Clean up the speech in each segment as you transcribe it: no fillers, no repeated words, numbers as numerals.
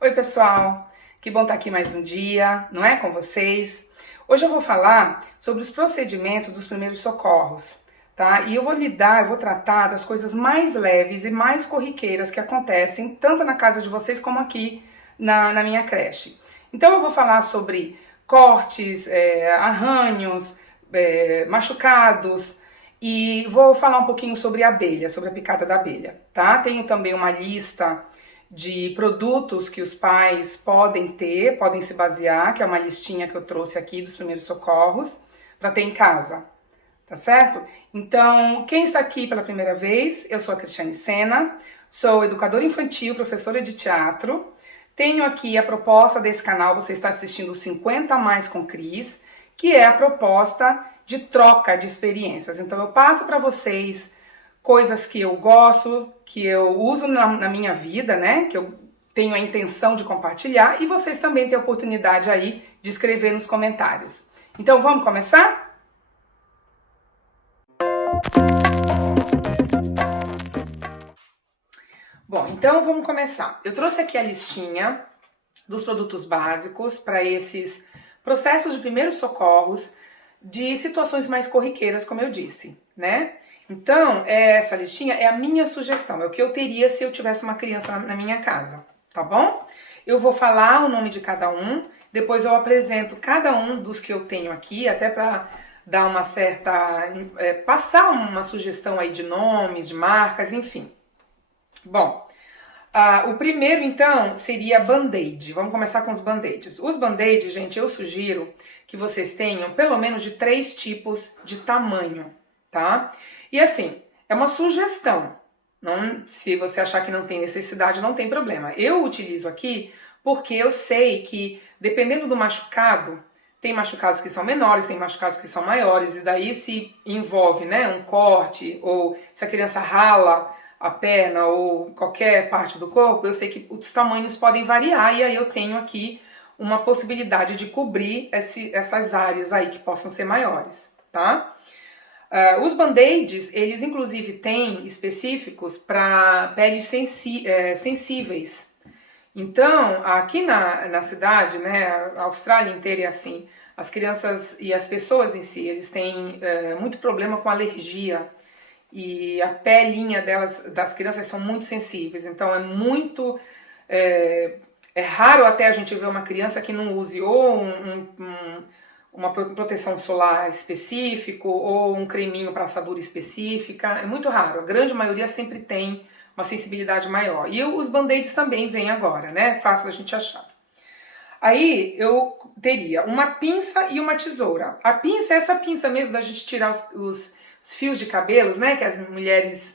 Oi, pessoal! Que bom estar aqui mais um dia, não é? Com vocês. Hoje eu vou falar sobre os procedimentos dos primeiros socorros, tá? E eu vou tratar das coisas mais leves e mais corriqueiras que acontecem tanto na casa de vocês como aqui na minha creche. Então eu vou falar sobre cortes, arranhos, machucados e vou falar um pouquinho sobre a abelha, sobre a picada da abelha, tá? Tenho também uma lista de produtos que os pais podem ter, podem se basear, que é uma listinha que eu trouxe aqui dos primeiros socorros, para ter em casa, tá certo? Então, quem está aqui pela primeira vez, eu sou a Cristiane Sena, sou educadora infantil, professora de teatro, tenho aqui a proposta desse canal, você está assistindo 50 Mais com Cris, que é a proposta de troca de experiências. Então, eu passo para vocês coisas que eu gosto, que eu uso na minha vida, né? Que eu tenho a intenção de compartilhar e vocês também têm a oportunidade aí de escrever nos comentários. Então vamos começar? Bom, então vamos começar. Eu trouxe aqui a listinha dos produtos básicos para esses processos de primeiros socorros de situações mais corriqueiras, como eu disse, né? Então, essa listinha é a minha sugestão, é o que eu teria se eu tivesse uma criança na minha casa, tá bom? Eu vou falar o nome de cada um, depois eu apresento cada um dos que eu tenho aqui, até para dar uma certa... passar uma sugestão aí de nomes, de marcas, enfim. Bom, o primeiro então seria Band-Aid. Vamos começar com os Band-Aids. Os Band-Aids, gente, eu sugiro que vocês tenham pelo menos de 3 tipos de tamanho, tá? E assim, é uma sugestão. Não, se você achar que não tem necessidade, não tem problema. Eu utilizo aqui porque eu sei que, dependendo do machucado, tem machucados que são menores, tem machucados que são maiores, e daí se envolve, né, um corte, ou se a criança rala a perna ou qualquer parte do corpo, eu sei que os tamanhos podem variar, e aí eu tenho aqui uma possibilidade de cobrir essas áreas aí que possam ser maiores, tá? Os band-aids, eles inclusive têm específicos para peles sensíveis. Então, aqui na cidade, né, a Austrália inteira é assim, as crianças e as pessoas em si, eles têm muito problema com alergia. E a pelinha das crianças são muito sensíveis, então é raro até a gente ver uma criança que não use ou uma proteção solar específico ou um creminho para assadura específica, é muito raro, a grande maioria sempre tem uma sensibilidade maior. E os band-aids também vêm agora, né? Fácil a gente achar. Aí eu teria uma pinça e uma tesoura. A pinça é essa pinça mesmo da gente tirar os fios de cabelos, né? Que as mulheres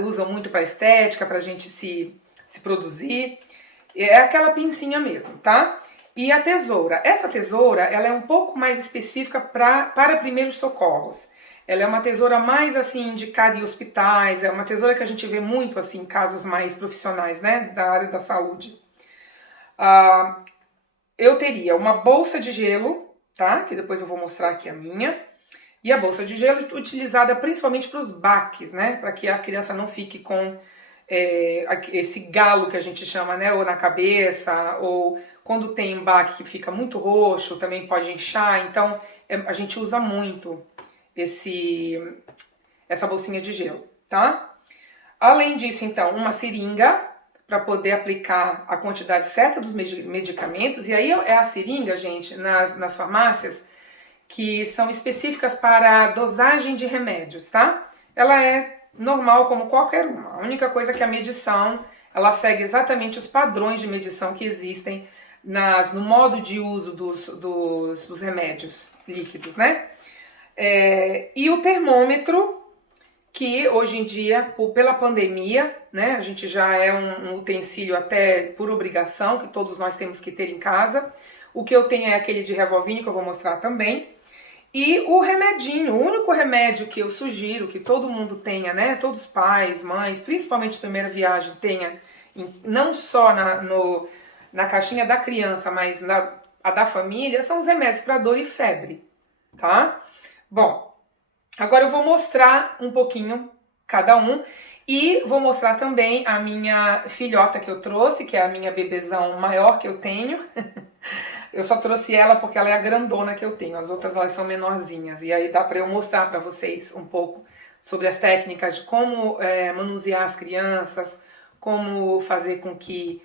usam muito para estética, para a gente se produzir. É aquela pincinha mesmo, tá? E a tesoura. Essa tesoura, ela é um pouco mais específica para primeiros socorros. Ela é uma tesoura mais, assim, indicada em hospitais. É uma tesoura que a gente vê muito, assim, em casos mais profissionais, né? Da área da saúde. Eu teria uma bolsa de gelo, tá? Que depois eu vou mostrar aqui a minha. E a bolsa de gelo utilizada principalmente para os baques, né? Para que a criança não fique com esse galo que a gente chama, né? Ou na cabeça, ou quando tem um baque que fica muito roxo, também pode inchar. Então, a gente usa muito essa bolsinha de gelo, tá? Além disso, então, uma seringa para poder aplicar a quantidade certa dos medicamentos. E aí é a seringa, gente, nas farmácias, que são específicas para dosagem de remédios, tá? Ela é normal como qualquer uma. A única coisa é que a medição, ela segue exatamente os padrões de medição que existem no modo de uso dos remédios líquidos, né? E o termômetro, que hoje em dia, pela pandemia, né, a gente já é um utensílio até por obrigação, que todos nós temos que ter em casa. O que eu tenho é aquele de revolvinho, que eu vou mostrar também. E o remedinho, o único remédio que eu sugiro que todo mundo tenha, né, todos os pais, mães, principalmente primeira viagem, tenha, não só na caixinha da criança, mas a da família, são os remédios para dor e febre, tá? Bom, agora eu vou mostrar um pouquinho cada um E vou mostrar também a minha filhota que eu trouxe, que é a minha bebezão maior que eu tenho. Eu só trouxe ela porque ela é a grandona que eu tenho, as outras elas são menorzinhas. E aí dá para eu mostrar para vocês um pouco sobre as técnicas de como manusear as crianças, como fazer com que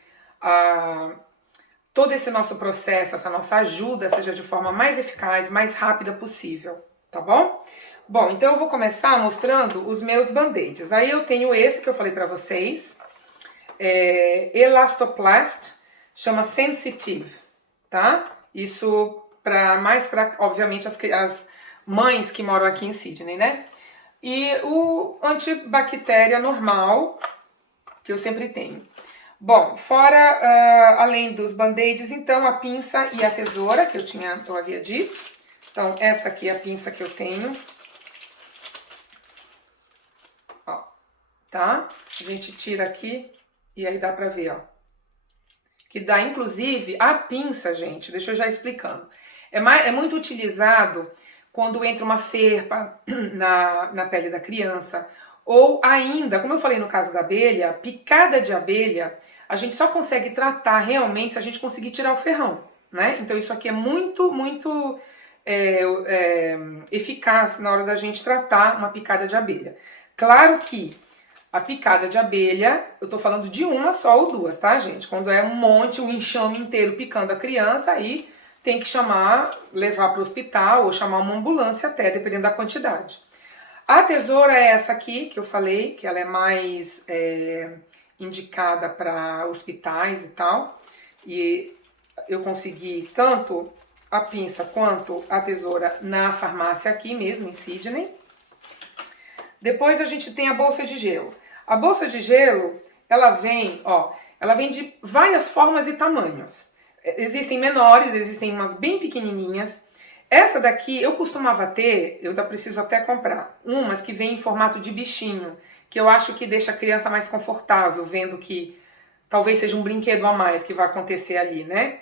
todo esse nosso processo, essa nossa ajuda seja de forma mais eficaz, mais rápida possível, tá bom? Bom, então eu vou começar mostrando os meus band-aids. Aí eu tenho esse que eu falei pra vocês, Elastoplast, chama Sensitive, tá? Isso mais para, obviamente, as mães que moram aqui em Sydney, né? E o antibactéria normal, que eu sempre tenho. Bom, fora, além dos band-aids, então, a pinça e a tesoura, que eu havia dito. Então, essa aqui é a pinça que eu tenho. Ó, tá? A gente tira aqui e aí dá pra ver, ó. Que dá, inclusive, a pinça, gente, deixa eu já explicando. É muito utilizado quando entra uma ferpa na pele da criança. Ou ainda, como eu falei no caso da abelha, picada de abelha, a gente só consegue tratar realmente se a gente conseguir tirar o ferrão, né? Então isso aqui é muito, muito eficaz na hora da gente tratar uma picada de abelha. Claro que a picada de abelha, eu tô falando de uma só ou duas, tá, gente? Quando é um monte, um enxame inteiro picando a criança, aí tem que levar para o hospital ou chamar uma ambulância até, dependendo da quantidade. A tesoura é essa aqui, que eu falei, que ela é mais indicada para hospitais e tal. E eu consegui tanto a pinça quanto a tesoura na farmácia aqui mesmo, em Sydney. Depois a gente tem a bolsa de gelo. A bolsa de gelo, ela vem de várias formas e tamanhos. Existem menores, existem umas bem pequenininhas. Essa daqui eu costumava ter, eu ainda preciso até comprar, umas que vem em formato de bichinho, que eu acho que deixa a criança mais confortável, vendo que talvez seja um brinquedo a mais que vai acontecer ali, né?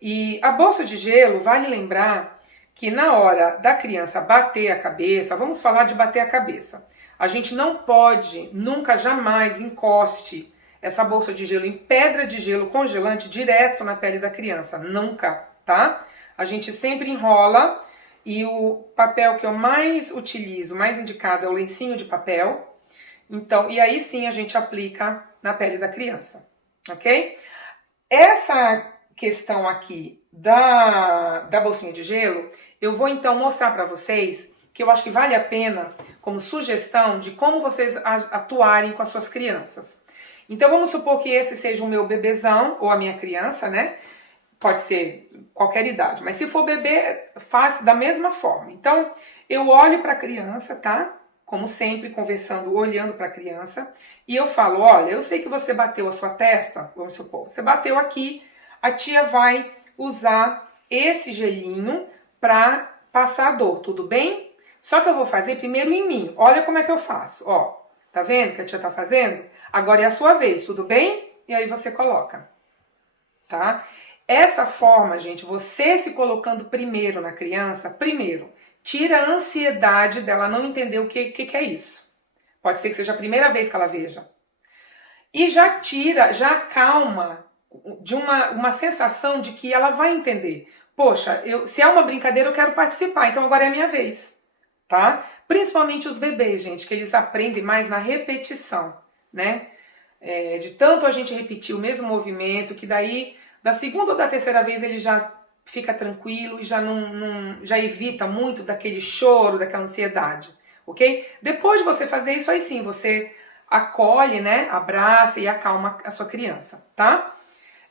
E a bolsa de gelo, vale lembrar que na hora da criança bater a cabeça, vamos falar de bater a cabeça, a gente não pode, nunca, jamais encoste essa bolsa de gelo em pedra de gelo congelante direto na pele da criança, nunca, tá? A gente sempre enrola e o papel que eu mais utilizo, mais indicado, é o lencinho de papel. Então, e aí sim a gente aplica na pele da criança, ok? Essa questão aqui da bolsinha de gelo, eu vou então mostrar para vocês que eu acho que vale a pena como sugestão de como vocês atuarem com as suas crianças. Então vamos supor que esse seja o meu bebezão ou a minha criança, né? Pode ser qualquer idade, mas se for bebê, faz da mesma forma. Então, eu olho para a criança, tá? Como sempre, conversando, olhando para a criança, e eu falo, olha, eu sei que você bateu a sua testa, vamos supor, você bateu aqui, a tia vai usar esse gelinho para passar a dor, tudo bem? Só que eu vou fazer primeiro em mim, olha como é que eu faço, ó, tá vendo que a tia tá fazendo? Agora é a sua vez, tudo bem? E aí você coloca, tá? Essa forma, gente, você se colocando primeiro na criança, primeiro, tira a ansiedade dela não entender o que é isso. Pode ser que seja a primeira vez que ela veja. E já já acalma de uma sensação de que ela vai entender. Poxa, se é uma brincadeira, eu quero participar, então agora é a minha vez, tá? Principalmente os bebês, gente, que eles aprendem mais na repetição, né? De tanto a gente repetir o mesmo movimento, que daí, da segunda ou da terceira vez, ele já fica tranquilo e já evita muito daquele choro, daquela ansiedade, ok? Depois de você fazer isso, aí sim, você acolhe, né, abraça e acalma a sua criança, tá?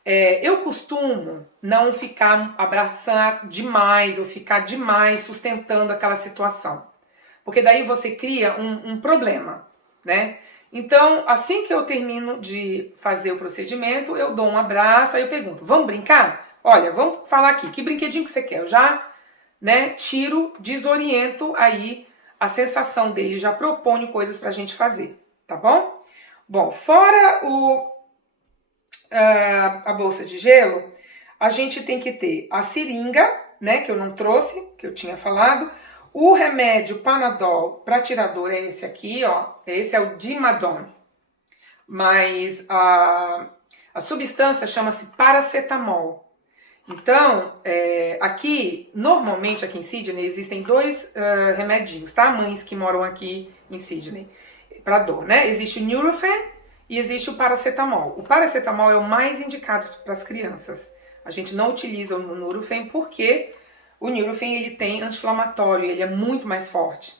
Eu costumo não ficar abraçando demais ou ficar demais sustentando aquela situação, porque daí você cria um problema, né? Então, assim que eu termino de fazer o procedimento, eu dou um abraço, aí eu pergunto, vamos brincar? Olha, vamos falar aqui, que brinquedinho que você quer? Eu já, né, tiro, desoriento aí a sensação dele, já proponho coisas pra gente fazer, tá bom? Bom, fora a bolsa de gelo, a gente tem que ter a seringa, né, que eu não trouxe, que eu tinha falado. O remédio Panadol para tirar dor é esse aqui, ó. Esse é o Dimadon, mas a substância chama-se paracetamol. Então, aqui, normalmente aqui em Sydney, existem dois remedinhos, tá? Mães que moram aqui em Sydney, para dor, né? Existe o Nurofen e existe o paracetamol. O paracetamol é o mais indicado para as crianças. A gente não utiliza o Nurofen porque o Nurofen ele tem anti-inflamatório, ele é muito mais forte,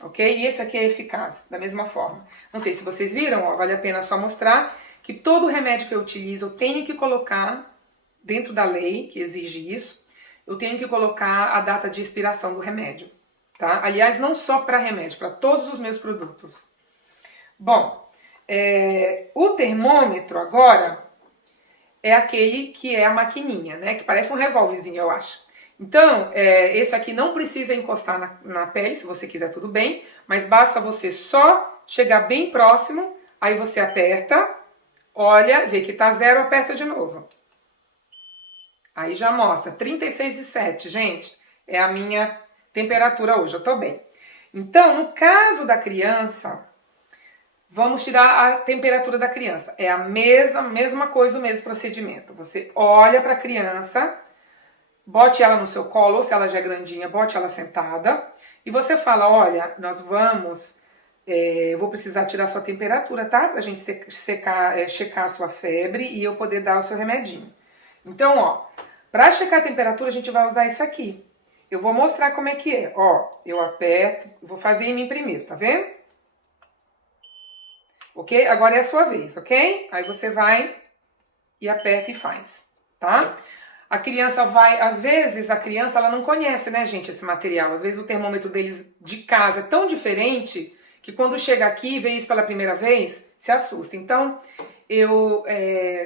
ok? E esse aqui é eficaz, da mesma forma. Não sei se vocês viram, ó, vale a pena só mostrar que todo remédio que eu utilizo eu tenho que colocar dentro da lei, que exige isso, eu tenho que colocar a data de expiração do remédio, tá? Aliás, não só para remédio, para todos os meus produtos. Bom, o termômetro agora é aquele que é a maquininha, né? Que parece um revólverzinho, eu acho. Então, esse aqui não precisa encostar na pele, se você quiser tudo bem, mas basta você só chegar bem próximo, aí você aperta, olha, vê que tá 0, aperta de novo. Aí já mostra, 36,7, gente, é a minha temperatura hoje, eu tô bem. Então, no caso da criança, vamos tirar a temperatura da criança. É a mesma coisa, o mesmo procedimento. Você olha para a criança, bote ela no seu colo, ou se ela já é grandinha, bote ela sentada, e você fala, olha, nós vamos, eu vou precisar tirar sua temperatura, tá? Pra gente checar a sua febre e eu poder dar o seu remedinho. Então, ó, para checar a temperatura, a gente vai usar isso aqui. Eu vou mostrar como é que é. Ó, eu aperto, vou fazer em mim primeiro, tá vendo? Ok? Agora é a sua vez, ok? Aí você vai e aperta e faz, tá? A criança vai, às vezes a criança ela não conhece, né, gente, esse material. Às vezes o termômetro deles de casa é tão diferente que quando chega aqui e vê isso pela primeira vez, se assusta. Então, eu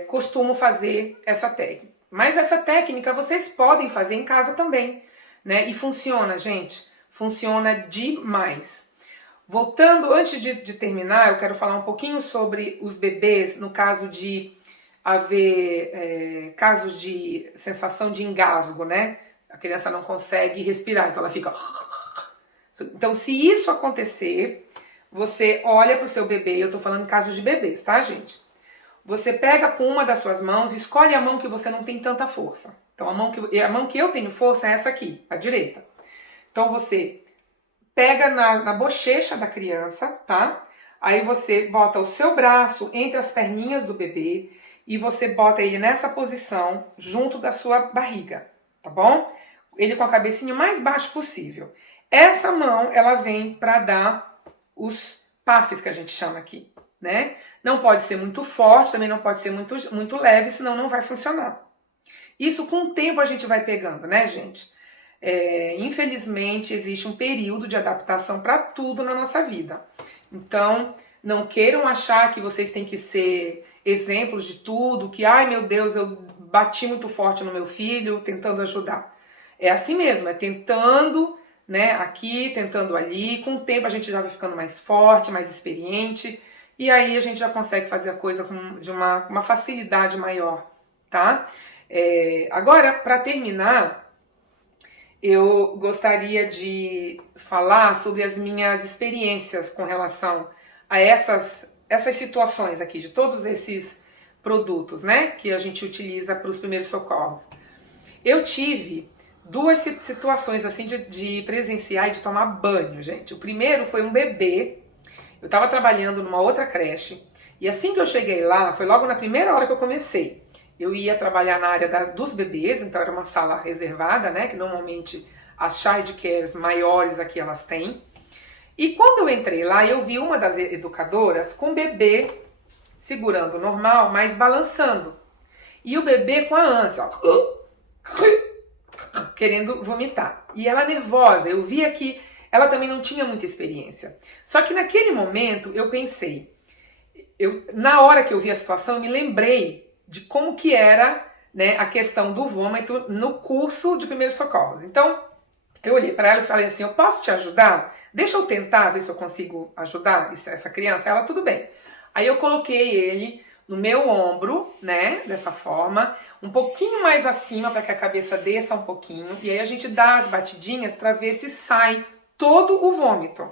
costumo fazer essa técnica. Mas essa técnica vocês podem fazer em casa também, né? E funciona, gente. Funciona demais. Voltando, antes de terminar, eu quero falar um pouquinho sobre os bebês, no caso de haver casos de sensação de engasgo, né? A criança não consegue respirar, então ela fica... Então, se isso acontecer, você olha para o seu bebê, eu tô falando em casos de bebês, tá, gente? Você pega com uma das suas mãos e escolhe a mão que você não tem tanta força. Então, a mão que eu tenho força é essa aqui, a direita. Então, você pega na bochecha da criança, tá? Aí você bota o seu braço entre as perninhas do bebê e você bota ele nessa posição junto da sua barriga, tá bom? Ele com a cabecinha o mais baixo possível. Essa mão, ela vem para dar os puffs que a gente chama aqui, né? Não pode ser muito forte, também não pode ser muito leve, senão não vai funcionar. Isso com o tempo a gente vai pegando, né, gente? Infelizmente, existe um período de adaptação para tudo na nossa vida. Então, não queiram achar que vocês têm que ser exemplos de tudo, que, ai meu Deus, eu bati muito forte no meu filho, tentando ajudar. É assim mesmo, é tentando, né, aqui, tentando ali, com o tempo a gente já vai ficando mais forte, mais experiente, e aí a gente já consegue fazer a coisa de uma facilidade maior, tá? Agora, para terminar, eu gostaria de falar sobre as minhas experiências com relação a essas situações aqui, de todos esses produtos, né, que a gente utiliza para os primeiros socorros. Eu tive duas situações assim de presenciar e de tomar banho, gente. O primeiro foi um bebê. Eu estava trabalhando numa outra creche e assim que eu cheguei lá, foi logo na primeira hora que eu comecei. Eu ia trabalhar na área dos bebês, então era uma sala reservada, né, que normalmente as child cares maiores aqui elas têm. E quando eu entrei lá, eu vi uma das educadoras com o bebê segurando normal, mas balançando. E o bebê com a ânsia, ó, querendo vomitar. E ela nervosa, eu via que ela também não tinha muita experiência. Só que naquele momento eu pensei, na hora que eu vi a situação, eu me lembrei de como que era, né, a questão do vômito no curso de primeiros socorros. Então, eu olhei para ela e falei assim, eu posso te ajudar? Deixa eu tentar ver se eu consigo ajudar essa criança. Ela, tudo bem. Aí eu coloquei ele no meu ombro, né, dessa forma, um pouquinho mais acima para que a cabeça desça um pouquinho. E aí a gente dá as batidinhas para ver se sai todo o vômito.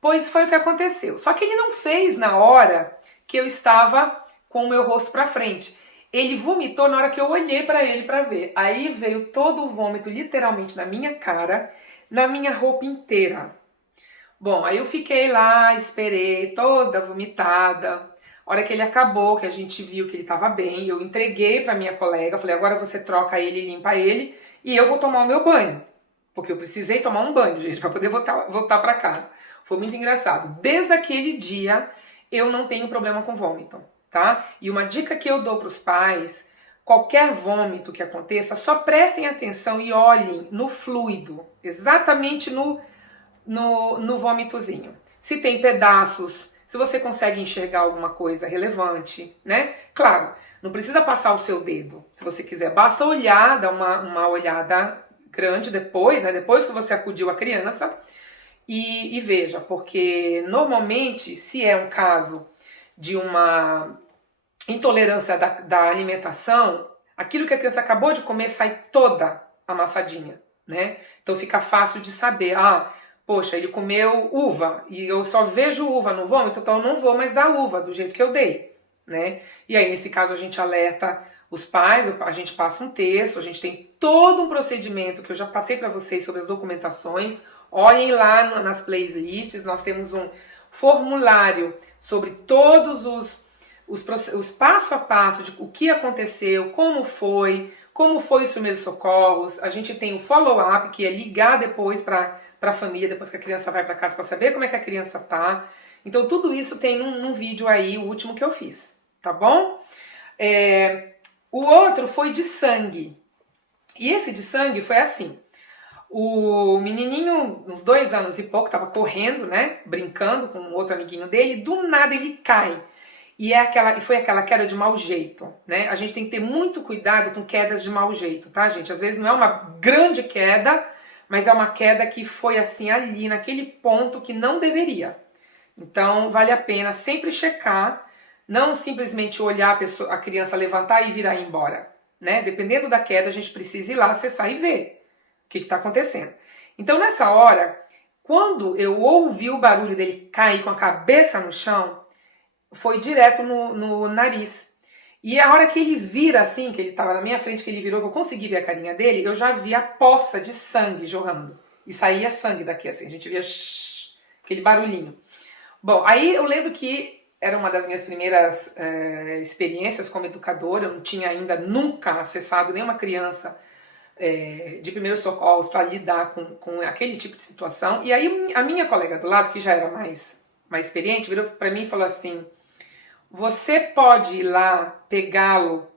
Pois foi o que aconteceu. Só que ele não fez na hora que eu estava com o meu rosto para frente. Ele vomitou na hora que eu olhei para ele para ver. Aí veio todo o vômito literalmente na minha cara, na minha roupa inteira. Bom, aí eu fiquei lá, esperei, toda vomitada. A hora que ele acabou, que a gente viu que ele estava bem, eu entreguei para minha colega, falei, agora você troca ele, limpa ele, e eu vou tomar o meu banho. Porque eu precisei tomar um banho, gente, para poder voltar para casa. Foi muito engraçado. Desde aquele dia, eu não tenho problema com vômito, tá? E uma dica que eu dou para os pais, qualquer vômito que aconteça, só prestem atenção e olhem no fluido, exatamente no vômitozinho. Se tem pedaços, se você consegue enxergar alguma coisa relevante, né? Claro, não precisa passar o seu dedo, se você quiser. Basta olhar, dar uma olhada grande depois, né? Depois que você acudiu a criança e veja, porque normalmente, se é um caso de uma intolerância da alimentação, aquilo que a criança acabou de comer sai toda amassadinha, né? Então fica fácil de saber, poxa, ele comeu uva e eu só vejo uva no vômito, então eu não vou mais dar uva do jeito que eu dei, né? E aí, nesse caso, a gente alerta os pais, a gente passa um texto, a gente tem todo um procedimento que eu já passei para vocês sobre as documentações. Olhem lá nas playlists, nós temos um formulário sobre todos os passo a passo de o que aconteceu, como foi os primeiros socorros. A gente tem o follow-up, que é ligar depois para a família, depois que a criança vai para casa, para saber como é que a criança tá. Então tudo isso tem num vídeo aí, o último que eu fiz, tá bom? O outro foi de sangue. E esse de sangue foi assim. O menininho, uns 2 anos e pouco, estava correndo, né? Brincando com um outro amiguinho dele, e do nada ele cai. E foi aquela queda de mau jeito, né? A gente tem que ter muito cuidado com quedas de mau jeito, tá, gente? Às vezes não é uma grande queda, mas é uma queda que foi assim ali, naquele ponto que não deveria. Então, vale a pena sempre checar, não simplesmente olhar a criança levantar e virar e ir embora, né? Dependendo da queda, a gente precisa ir lá acessar e ver o que está acontecendo. Então, nessa hora, quando eu ouvi o barulho dele cair com a cabeça no chão, foi direto no nariz. E a hora que ele vira assim, que ele estava na minha frente, que ele virou, que eu consegui ver a carinha dele, eu já vi a poça de sangue jorrando. E saía sangue daqui, assim, a gente via aquele barulhinho. Bom, aí eu lembro que era uma das minhas primeiras experiências como educadora, eu não tinha ainda nunca acessado nenhuma criança de primeiros socorros para lidar com aquele tipo de situação. E aí a minha colega do lado, que já era mais experiente, virou para mim e falou assim, você pode ir lá pegá-lo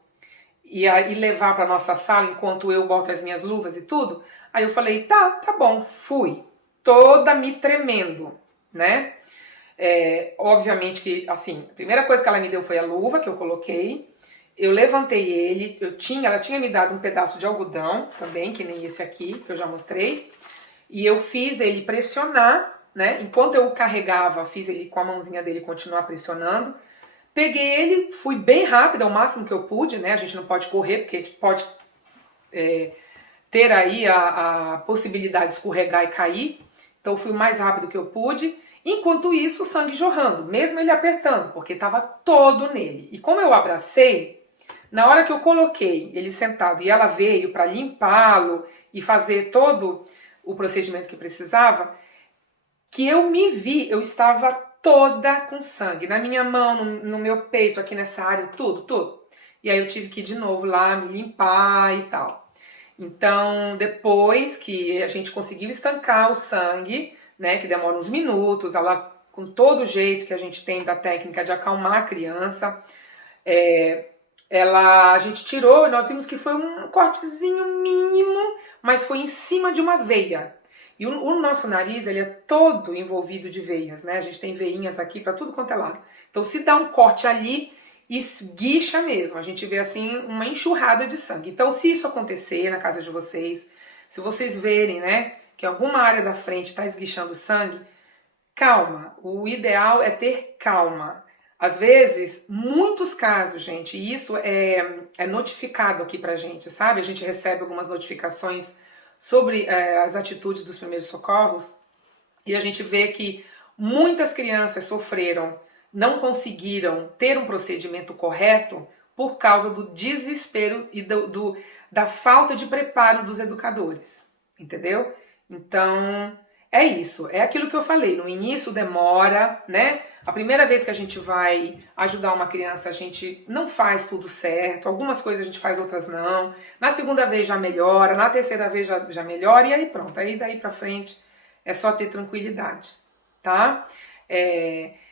e levar para nossa sala enquanto eu boto as minhas luvas e tudo? Aí eu falei, tá bom, fui. Toda me tremendo, né? Obviamente que, assim, a primeira coisa que ela me deu foi a luva que eu coloquei. Eu levantei ele, ela tinha me dado um pedaço de algodão também, que nem esse aqui, que eu já mostrei. E eu fiz ele pressionar, né? Enquanto eu o carregava, fiz ele com a mãozinha dele continuar pressionando. Peguei ele, fui bem rápido, ao máximo que eu pude, né? A gente não pode correr, porque pode ter aí a possibilidade de escorregar e cair. Então eu fui o mais rápido que eu pude. Enquanto isso, o sangue jorrando, mesmo ele apertando, porque estava todo nele. E como eu abracei, na hora que eu coloquei ele sentado e ela veio para limpá-lo e fazer todo o procedimento que precisava, que eu me vi, eu estava toda com sangue, na minha mão, no meu peito, aqui nessa área, tudo. E aí eu tive que ir de novo lá, me limpar e tal. Então, depois que a gente conseguiu estancar o sangue, né, que demora uns minutos, ela, com todo o jeito que a gente tem da técnica de acalmar a criança, a gente tirou, nós vimos que foi um cortezinho mínimo, mas foi em cima de uma veia. E o nosso nariz, ele é todo envolvido de veias, né? A gente tem veinhas aqui para tudo quanto é lado. Então, se dá um corte ali, esguicha mesmo. A gente vê, assim, uma enxurrada de sangue. Então, se isso acontecer na casa de vocês, se vocês verem, né, que alguma área da frente está esguichando sangue, calma. O ideal é ter calma. Às vezes, muitos casos, gente, e isso é notificado aqui pra gente, sabe? A gente recebe algumas notificações sobre as atitudes dos primeiros socorros, e a gente vê que muitas crianças sofreram não conseguiram ter um procedimento correto por causa do desespero e da falta de preparo dos educadores, entendeu? Então, é isso, é aquilo que eu falei, no início demora, né? A primeira vez que a gente vai ajudar uma criança, a gente não faz tudo certo, algumas coisas a gente faz, outras não. Na segunda vez já melhora, na terceira vez já melhora, e aí pronto, aí daí pra frente é só ter tranquilidade, tá?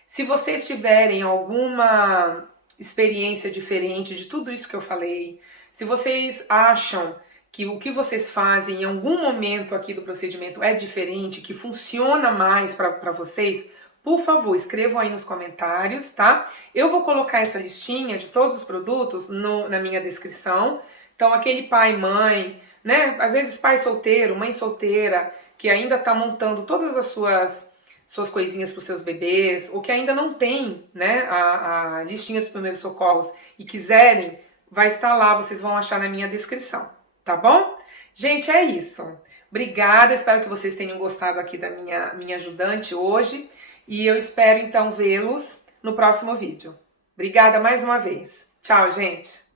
Se vocês tiverem alguma experiência diferente de tudo isso que eu falei, se vocês acham que o que vocês fazem em algum momento aqui do procedimento é diferente, que funciona mais para vocês, por favor, escrevam aí nos comentários, tá? Eu vou colocar essa listinha de todos os produtos na minha descrição. Então, aquele pai, mãe, né? Às vezes pai solteiro, mãe solteira, que ainda tá montando todas as suas coisinhas para os seus bebês, ou que ainda não tem, né, a listinha dos primeiros socorros e quiserem, vai estar lá, vocês vão achar na minha descrição, tá bom? Gente, é isso. Obrigada, espero que vocês tenham gostado aqui da minha ajudante hoje e eu espero então vê-los no próximo vídeo. Obrigada mais uma vez. Tchau, gente!